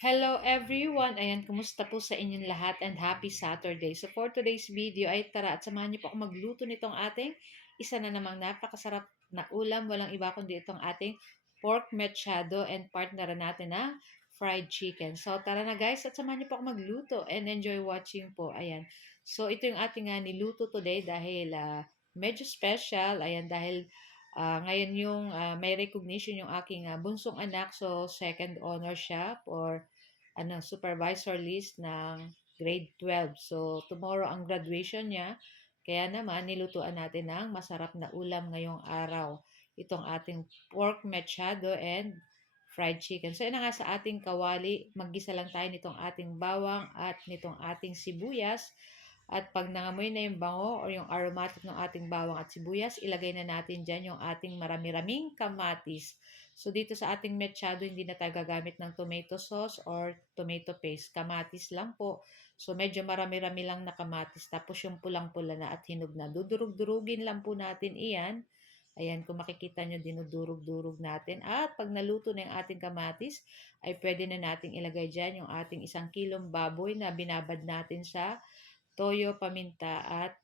Hello everyone! Ayan, kumusta po sa inyong lahat and happy Saturday. So for today's video ay tara at samahan niyo po ako magluto nitong ating isa na namang napakasarap na ulam. Walang iba kundi itong ating pork mechado and partner natin na fried chicken. So tara na guys at samahan niyo po ako magluto and enjoy watching po. Ayan. So ito yung ating niluto today dahil medyo special. Ayan, dahil ngayon yung may recognition yung aking bunsong anak. So second honor siya for supervisor list ng grade 12. So, tomorrow ang graduation niya. Kaya naman, nilutuan natin ng masarap na ulam ngayong araw. Itong ating pork mechado and fried chicken. So, yun na nga sa ating kawali. Maggisa lang tayo nitong ating bawang at nitong ating sibuyas. At pag nangamoy na yung bango o yung aromatic ng ating bawang at sibuyas, ilagay na natin dyan yung ating marami-raming kamatis. So, dito sa ating mechado, hindi na tayo gagamit ng tomato sauce or tomato paste. Kamatis lang po. So, medyo marami-rami lang na kamatis. Tapos yung pulang-pula na at hinog na. Dudurug-durugin lang po natin iyan. Ayan, kung makikita nyo, dinudurog-durog natin. At pag naluto na yung ating kamatis, ay pwede na nating ilagay dyan yung ating 1 kilong baboy na binabad natin sa toyo, paminta, at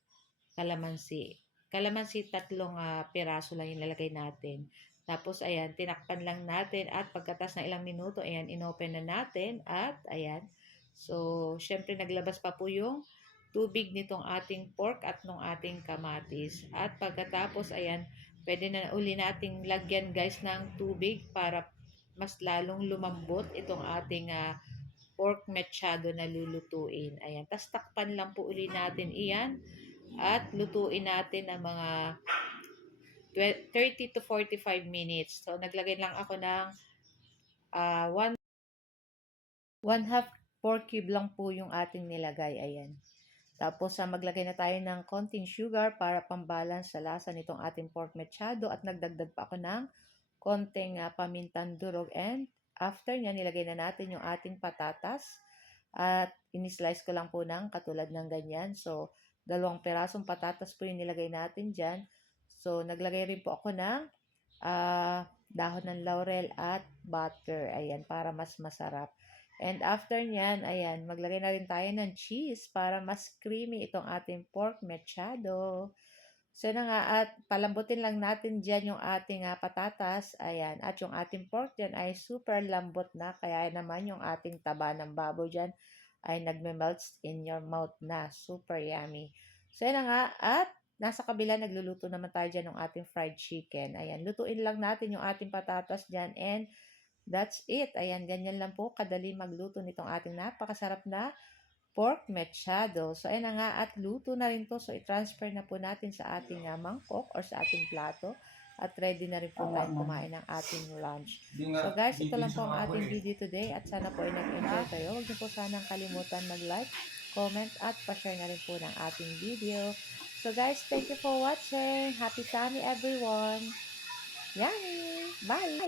kalamansi. Kalamansi, 3 piraso lang ilalagay natin. Tapos, ayan, tinakpan lang natin at pagkatas ng ilang minuto, ayan, inopen na natin at, ayan. So, syempre, naglabas pa po yung tubig nitong ating pork at nung ating kamatis. At pagkatapos, ayan, pwede na uli nating lagyan, guys, ng tubig para mas lalong lumambot itong ating pork mechado na lulutuin. Ayan. Tapos takpan lang po uli natin iyan at lutuin natin ang mga 30 to 45 minutes. So, naglagay lang ako ng 1/2 pork cube lang po yung ating nilagay. Ayan. Tapos, maglagay na tayo ng konting sugar para pambalance sa lasa nitong ating pork mechado at nagdagdag pa ako ng konting pamintang durog and after niya, nilagay na natin yung ating patatas at inislice ko lang po ng katulad ng ganyan. So, 2 pirasong patatas po yung nilagay natin dyan. So, naglagay rin po ako ng dahon ng laurel at butter. Ayan, para mas masarap. And after nyan, ayan, maglagay na rin tayo ng cheese para mas creamy itong ating pork mechado. So na nga at palambutin lang natin dyan yung ating patatas. Ayan, at yung ating pork dyan ay super lambot na. Kaya naman yung ating taba ng baboy dyan ay nagme-melts in your mouth na. Super yummy. So na nga at nasa kabila nagluluto naman tayo dyan ng ating fried chicken. Ayan, lutuin lang natin yung ating patatas dyan and that's it. Ayan, ganyan lang po kadali magluto nitong ating napakasarap na pork mechado. So, ayan na nga at luto na rin to. So, i-transfer na po natin sa ating mangkok or sa ating plato. At ready na rin po tayong kumain ng ating lunch. So, guys, ito lang po ang ating video today. At sana po ay nag-enjoy kayo. Huwag niyo po sanang kalimutan mag-like, comment, at pa-share na rin po ng ating video. So, guys, thank you for watching. Happy tummy, everyone. Yummy! Bye!